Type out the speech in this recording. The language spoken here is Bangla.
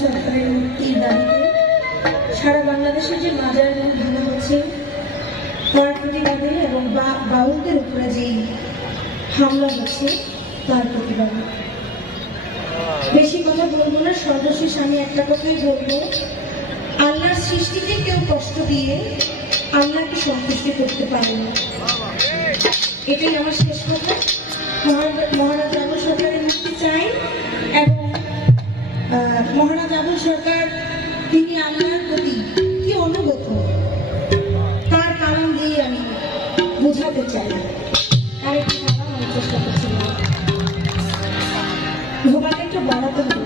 সরকারের মুক্তির দাবিতে সারা বাংলাদেশের যে মাজারগুলো ভাঙা হচ্ছে তার প্রতিবাদে এবং বাউলদের উপরে যেই হামলা হচ্ছে তার প্রতিবাদে। বেশি কথা বলবো না, সর্বশেষ আমি একটা কথাই বলবো, আল্লাহর সৃষ্টিকে কেউ কষ্ট দিয়ে আল্লাহকে সন্তুষ্টি করতে পারে না, এটাই আমার শেষ কথা। মহারাজ আবুল সরকারের মুক্তি চাই এবং মহারাজ আবুল সরকার তিনি আল্লাহর প্রতি কি অনুগত তার কারণ দিয়ে আমি বোঝাতে চাই। আরেকটি কারণ আমি চেষ্টা করছিলাম, ভোগাটা একটু বাড়াতে হবে।